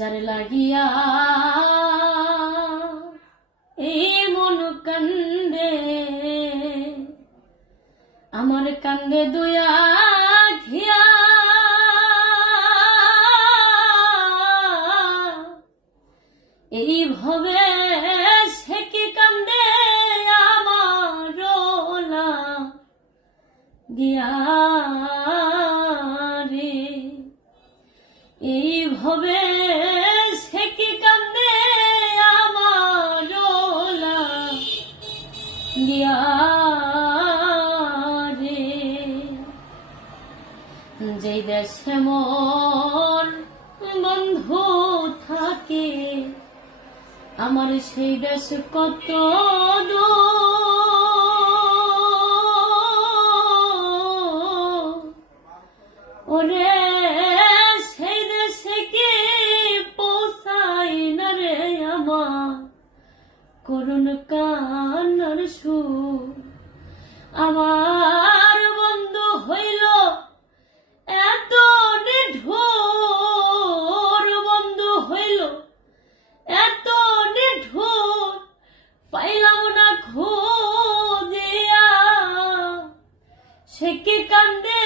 যার লাগিয়া এই মন কান্দে, আমার কান্দে দুয়া ঘিয়া এইভাবে সে কি কান্দে আমার দিয়া রে, এইভাবে সে কি কান্দে আমার দিয়া রে। যেই দেশে মোর বন্ধু থাকে আমার সেই দেশ কত ওরে, সেই দেশে কি পৌঁছাই না রে আমার করুণ কান্নার সুর। আমার বন্ধু হইল এত নিঠুর, বন্ধু হইল এত নিঠুর, পাইলাম না খুঁজিয়া সে কি কান্দে